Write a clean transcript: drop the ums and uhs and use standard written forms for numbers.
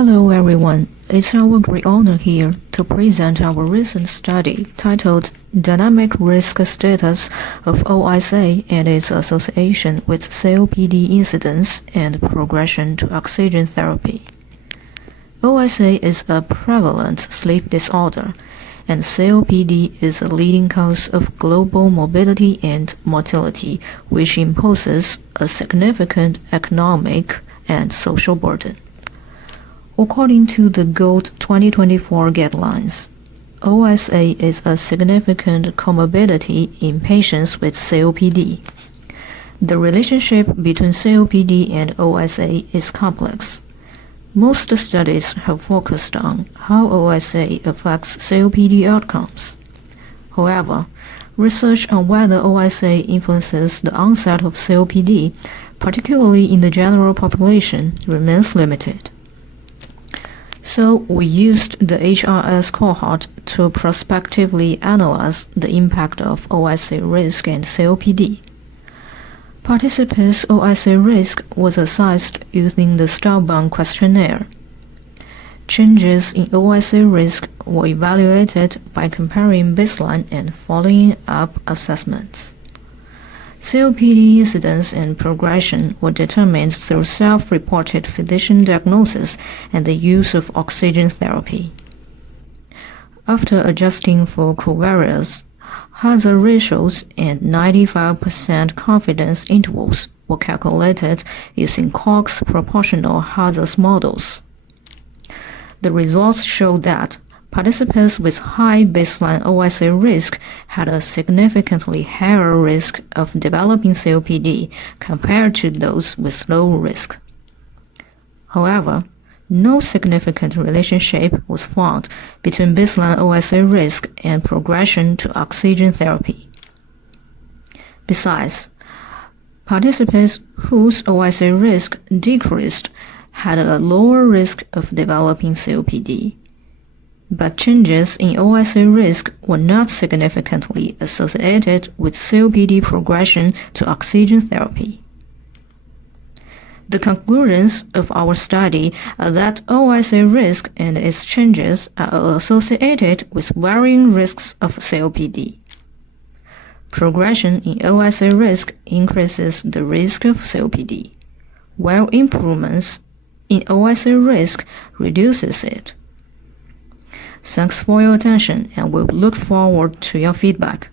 Hello everyone, it's our great honor here to present our recent study titled Dynamic Risk Status of OSA and its Association with COPD Incidence and Progression to Oxygen Therapy. OSA is a prevalent sleep disorder, and COPD is a leading cause of global morbidity and mortality, which imposes a significant economic and social burden. According to the GOLD 2024 guidelines, OSA is a significant comorbidity in patients with COPD. The relationship between COPD and OSA is complex. Most studies have focused on how OSA affects COPD outcomes. However, research on whether OSA influences the onset of COPD, particularly in the general population, remains limited. So we used the HRS cohort to prospectively analyze the impact of OSA risk and COPD. Participants' OSA risk was assessed using the Style-Bound questionnaire. Changes in OSA risk were evaluated by comparing baseline and following-up assessments. COPD incidence and progression were determined through self-reported physician diagnosis and the use of oxygen therapy. After adjusting for covariates, hazard ratios and 95% confidence intervals were calculated using Cox proportional hazards models. The results showed that participants with high baseline OSA risk had a significantly higher risk of developing COPD compared to those with low risk. However, no significant relationship was found between baseline OSA risk and progression to oxygen therapy. Besides, participants whose OSA risk decreased had a lower risk of developing COPD. But changes in OSA risk were not significantly associated with COPD progression to oxygen therapy. The conclusions of our study are that OSA risk and its changes are associated with varying risks of COPD. Progression in OSA risk increases the risk of COPD, while improvements in OSA risk reduces it. Thanks for your attention, and we look forward to your feedback.